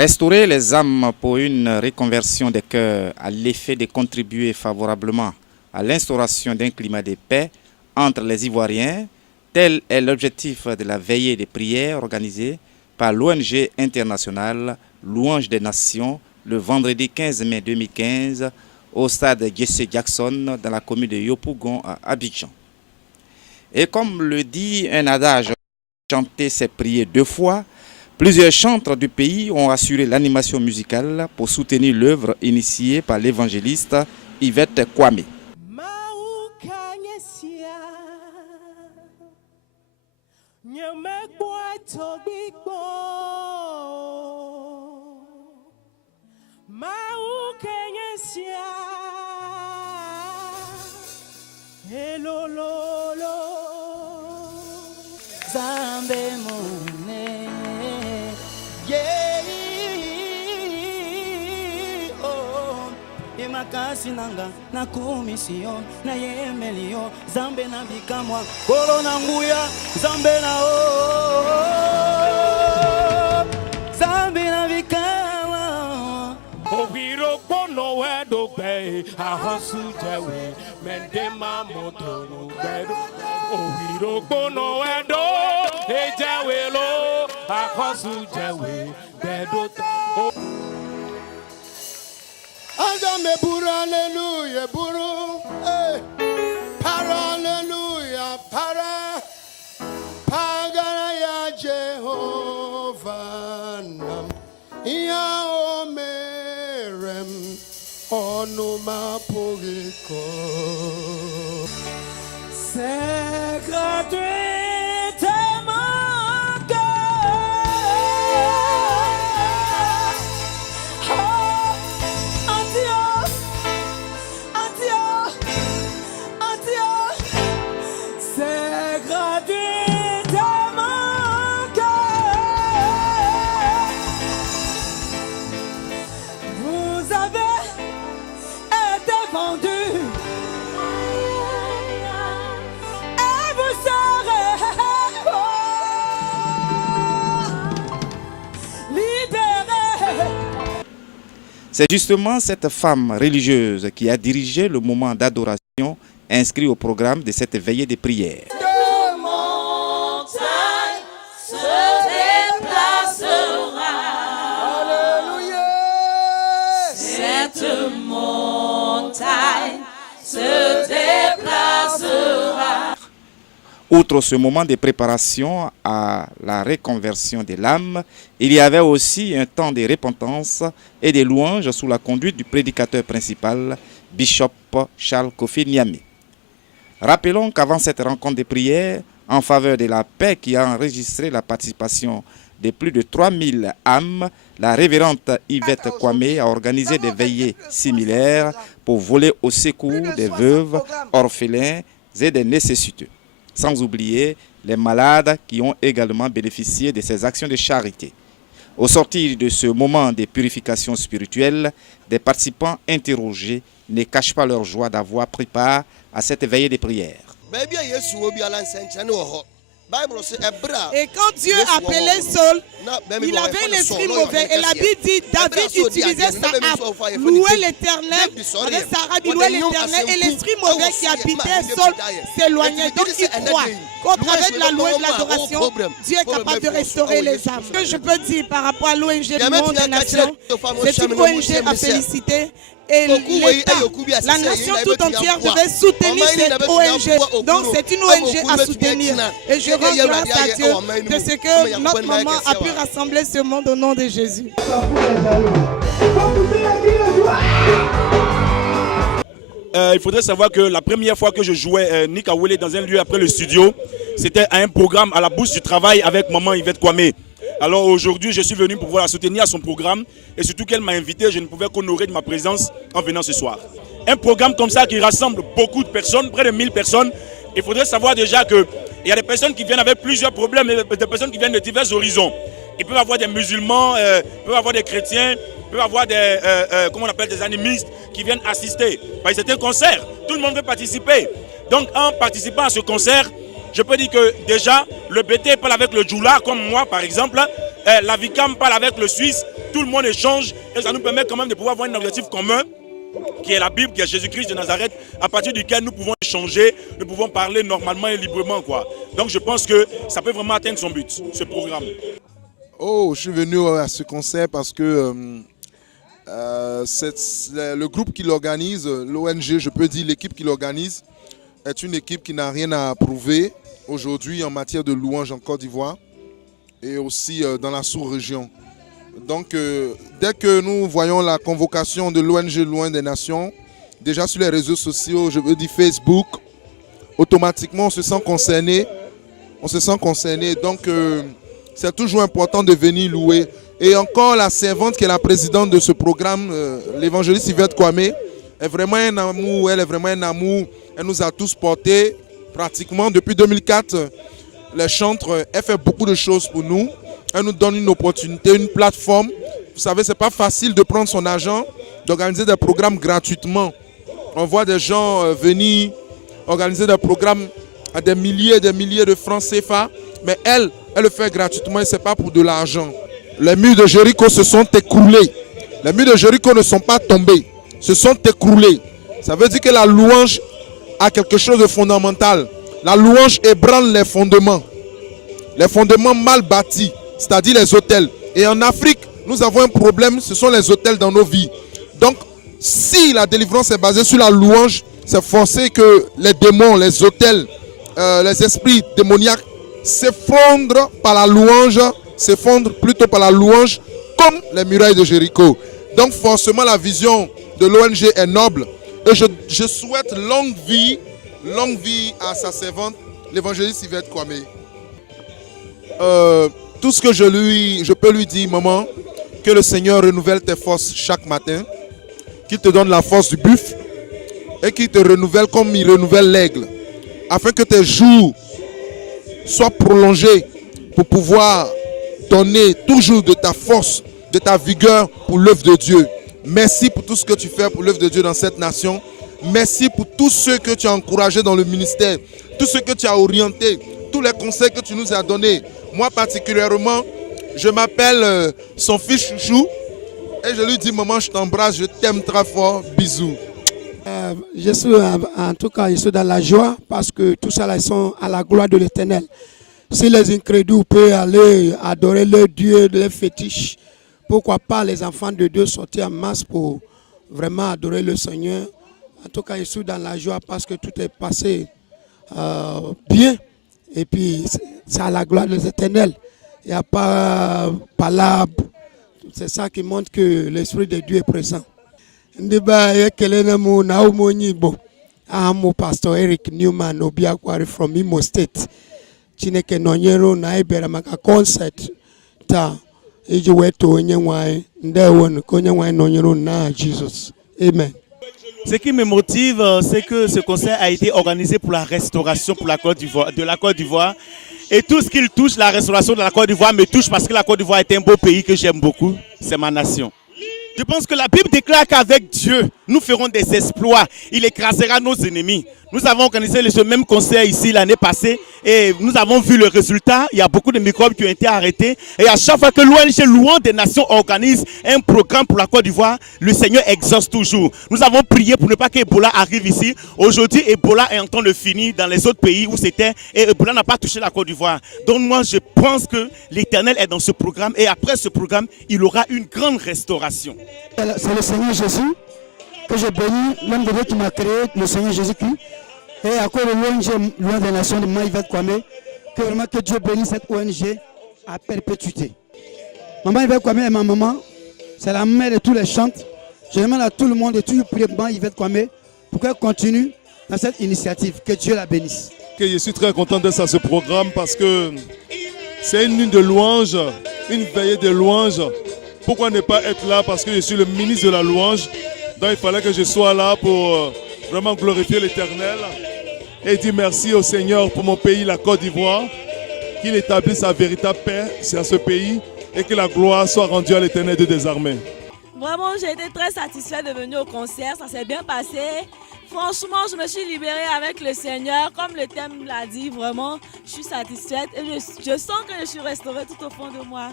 Restaurer les âmes pour une reconversion des cœurs a l'effet de contribuer favorablement à l'instauration d'un climat de paix entre les Ivoiriens. Tel est l'objectif de la veillée des prières organisée par l'ONG internationale Louange des Nations le vendredi 15 mai 2015 au stade Jesse Jackson dans la commune de Yopougon à Abidjan. Et comme le dit un adage, chanter c'est prier deux fois. Plusieurs chantres du pays ont assuré l'animation musicale pour soutenir l'œuvre initiée par l'évangéliste Yvette Kwame. Makasi nanga na komisio na yemelio zambe na bikamwa korona nguya zambe na zambe na bikamwa Obiro kono wedo be ahasu jewe mendema moto bedo Obiro kono wedo ejewe lo ahasu jewe bedo Azame buru hallelujah buru para hallelujah para pagana ya Jehovah nam ya omerem onuma pogiko c'est gratuit. C'est justement cette femme religieuse qui a dirigé le moment d'adoration inscrit au programme de cette veillée de prière. Cette montagne se déplacera. Outre ce moment de préparation à la reconversion de l'âme, il y avait aussi un temps de repentance et de louanges sous la conduite du prédicateur principal, Bishop Charles Kofi Niamé. Rappelons qu'avant cette rencontre de prière en faveur de la paix qui a enregistré la participation de plus de 3000 âmes, la révérende Yvette Kwame a organisé des veillées similaires pour voler au secours des veuves, orphelins et des nécessiteux. Sans oublier les malades qui ont également bénéficié de ces actions de charité. Au sortir de ce moment de purification spirituelle, des participants interrogés ne cachent pas leur joie d'avoir pris part à cette veillée de prière. Et quand Dieu appelait Saul, il avait l'esprit mauvais. Et la Bible dit David utilisait sa harpe, louait l'Éternel, avec sa harpe, il louait l'Éternel. Et l'esprit mauvais qui habitait Saul s'éloignait. Donc il croit qu'au travers de la louange et de l'adoration, Dieu est capable de restaurer les âmes. Ce que je peux dire par rapport à l'ONG du monde des nations, c'est une ONG à féliciter. Et l'État, la nation tout entière devait soutenir cette ONG. Donc c'est une ONG à soutenir. Et je rends grâce à Dieu de ce que notre maman a pu rassembler ce monde au nom de Jésus. Il faudrait savoir que la première fois que je jouais Nick Awele dans un lieu après le studio, c'était à un programme à la Bourse du Travail avec maman Yvette Kwame. Alors aujourd'hui, je suis venu pour pouvoir la soutenir à son programme et surtout qu'elle m'a invité, je ne pouvais qu'honorer de ma présence en venant ce soir. Un programme comme ça qui rassemble beaucoup de personnes, près de 1000 personnes. Il faudrait savoir déjà qu'il y a des personnes qui viennent avec plusieurs problèmes, des personnes qui viennent de divers horizons. Il peut y avoir des musulmans, il peut y avoir des chrétiens, il peut y avoir des, comment on appelle, des animistes qui viennent assister. C'est un concert, tout le monde veut participer. Donc en participant à ce concert, je peux dire que déjà, le BT parle avec le Djoula, comme moi par exemple, la Vicam parle avec le Suisse, tout le monde échange et ça nous permet quand même de pouvoir avoir un objectif commun qui est la Bible, qui est Jésus-Christ de Nazareth, à partir duquel nous pouvons échanger, nous pouvons parler normalement et librement, quoi. Donc je pense que ça peut vraiment atteindre son but, ce programme. Oh, je suis venu à ce concert parce que le groupe qui l'organise, l'ONG, je peux dire l'équipe qui l'organise, est une équipe qui n'a rien à prouver aujourd'hui en matière de louange en Côte d'Ivoire et aussi dans la sous-région. Donc, dès que nous voyons la convocation de l'ONG Loin des Nations, déjà sur les réseaux sociaux, je veux dire Facebook, automatiquement on se sent concerné. Donc, c'est toujours important de venir louer. Et encore, la servante qui est la présidente de ce programme, l'évangéliste Yvette Kwame, est vraiment un amour. Elle est vraiment un amour. Elle nous a tous portés pratiquement depuis 2004. Les chantres, elle fait beaucoup de choses pour nous. Elle nous donne une opportunité, une plateforme. Vous savez, ce n'est pas facile de prendre son argent, d'organiser des programmes gratuitement. On voit des gens venir organiser des programmes à des milliers et des milliers de francs CFA. Mais elle le fait gratuitement et ce n'est pas pour de l'argent. Les murs de Jéricho se sont écroulés. Les murs de Jéricho ne sont pas tombés, se sont écroulés. Ça veut dire que la louange a quelque chose de fondamental. La louange ébranle les fondements mal bâtis, c'est-à-dire les autels. Et en Afrique, nous avons un problème, ce sont les autels dans nos vies. Donc, si la délivrance est basée sur la louange, c'est forcé que les démons, les autels, les esprits démoniaques s'effondrent par la louange, s'effondrent plutôt par la louange, comme les murailles de Jéricho. Donc, forcément, la vision de l'ONG est noble. Et je souhaite longue vie à sa servante, l'évangéliste Yvette Kwame. Tout ce que je peux lui dire, maman, que le Seigneur renouvelle tes forces chaque matin, qu'il te donne la force du buffle et qu'il te renouvelle comme il renouvelle l'aigle, afin que tes jours soient prolongés pour pouvoir donner toujours de ta force, de ta vigueur pour l'œuvre de Dieu. Merci pour tout ce que tu fais pour l'œuvre de Dieu dans cette nation. Merci pour tous ceux que tu as encouragés dans le ministère, tous ceux que tu as orientés, tous les conseils que tu nous as donnés. Moi particulièrement, je m'appelle son fils Chouchou et je lui dis, maman, je t'embrasse, je t'aime très fort, bisous. Je suis dans la joie parce que tout ça là, ils sont à la gloire de l'Éternel. Si les incrédules peuvent aller adorer leur Dieu, leur fétiche, pourquoi pas les enfants de Dieu sortir en masse pour vraiment adorer le Seigneur. En tout cas, je suis dans la joie parce que tout est passé bien. Et puis, c'est à la gloire de l'Éternel. Il n'y a pas palabre. C'est ça qui montre que l'Esprit de Dieu est présent. I'm Pastor Eric Newman Obiakwari from Imo State. Chineke nonyero na ibera maka concert ta iji weto onye nwanyị ndewo ka onye nwanyị nonyero na Jesus. Amen. Ce qui me motive, c'est que ce concert a été organisé pour la restauration pour de la Côte d'Ivoire. Et tout ce qu'il touche, la restauration de la Côte d'Ivoire me touche parce que la Côte d'Ivoire est un beau pays que j'aime beaucoup. C'est ma nation. Je pense que la Bible déclare qu'avec Dieu, nous ferons des exploits. Il écrasera nos ennemis. Nous avons organisé ce même concert ici l'année passée et nous avons vu le résultat. Il y a beaucoup de microbes qui ont été arrêtés. Et à chaque fois que l'ONG Louange des Nations organise un programme pour la Côte d'Ivoire, le Seigneur exauce toujours. Nous avons prié pour ne pas qu'Ebola arrive ici. Aujourd'hui, Ebola est en train de finir dans les autres pays où c'était. Et Ebola n'a pas touché la Côte d'Ivoire. Donc moi, je pense que l'Éternel est dans ce programme. Et après ce programme, il aura une grande restauration. C'est le Seigneur Jésus que je bénis, l'homme de Dieu qui m'a créé, le Seigneur Jésus-Christ. Et à cause de l'ONG Loin des Nations de Yvette Kwame, que vraiment que Dieu bénisse cette ONG à perpétuité. Maman Yvette Kwame est ma maman, c'est la mère de tous les chantres. Je demande à tout le monde de toujours prier pour Maman Yvette Kwame pour qu'elle continue dans cette initiative. Que Dieu la bénisse. Je suis très content d'être à ce programme parce que c'est une nuit de louange, une veillée de louange. Pourquoi ne pas être là? Parce que je suis le ministre de la louange. Donc il fallait que je sois là pour vraiment glorifier l'Éternel et dire merci au Seigneur pour mon pays, la Côte d'Ivoire, qu'il établisse sa véritable paix sur ce pays et que la gloire soit rendue à l'Éternel des armées. Vraiment, j'ai été très satisfaite de venir au concert, ça s'est bien passé. Franchement, je me suis libérée avec le Seigneur, comme le thème l'a dit, vraiment, je suis satisfaite et je sens que je suis restaurée tout au fond de moi.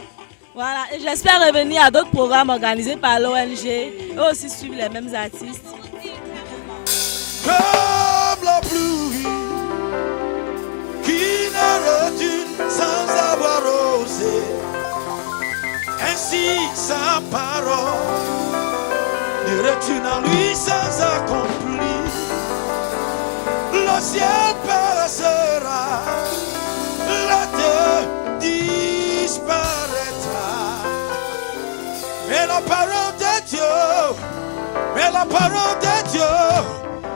Voilà, et j'espère revenir à d'autres programmes organisés par l'ONG et aussi suivre les mêmes artistes. Comme la pluie qui ne retourne sans avoir osé, ainsi sa parole ne retourne en lui sans accomplir. Le ciel passera, la terre disparaîtra, mais la parole de Dieu, mais la parole de Dieu,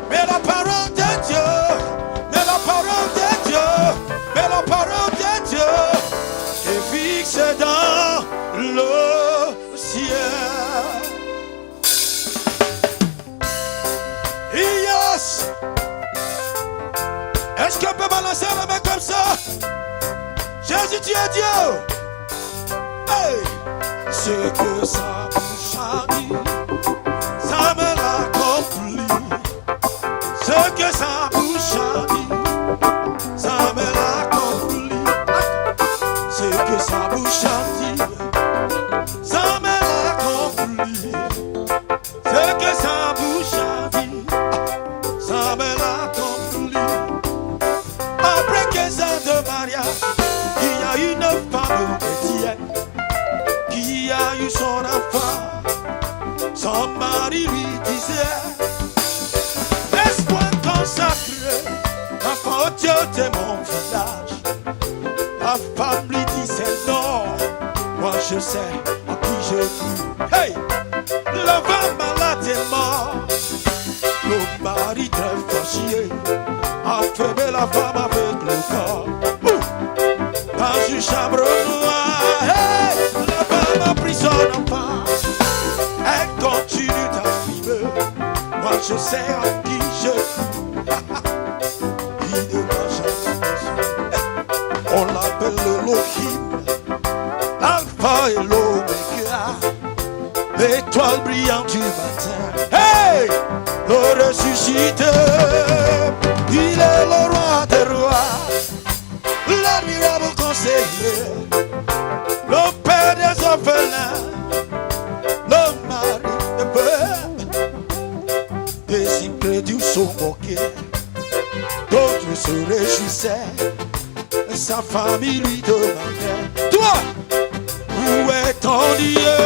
mais la parole de Dieu, mais la parole de Dieu, mais la parole de Dieu est fixée dans le ciel. Yes! Est-ce qu'on peut balancer la main comme ça? Jésus, tu es Dieu. Hey! Ce que sa bouche a dit, ça me l'accomplit. Ce que sa bouche a dit, ça me l'accomplit. Ce que sa bouche a dit, ça me l'accomplit. Ce que sa bouche a dit, ça me l'accomplit. Après 15 ans de mariage, il y a une femme chrétienne qui a eu son enfant. Son mari lui disait: laisse-moi consacrer l'enfant au Dieu de mon village. La femme lui disait: non, moi je sais en qui j'ai cru. Hey! L'enfant malade est mort. Le mari très fâché a fermé la femme avec le corps. Dans une chambre noire, hey! La femme a pris son enfant. Elle continue d'affirmer: moi je sais en qui je cru. Il ne m'a jamais su. On l'appelle l'Elohim, l'alpha et l'oméga, l'étoile brillante du matin. Hey! Le ressuscité, il est le roi des rois, l'admirable conseiller, le père des orphelins, le mari des pères. Des incrédules sont moqués, d'autres se réjouissaient. Sa famille lui demandait: toi, où est ton Dieu?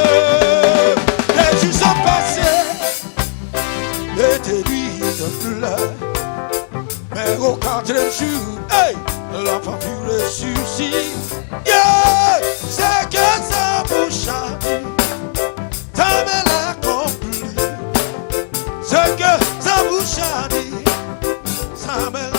Les jours sont passés et des nuits de pleurs, mais au 4e jour, hey, l'enfant fut ressuscité. Yeah! C'est que sa bouche a dit, ça me l'accomplit. C'est que sa bouche a dit, ça me l'accomplit.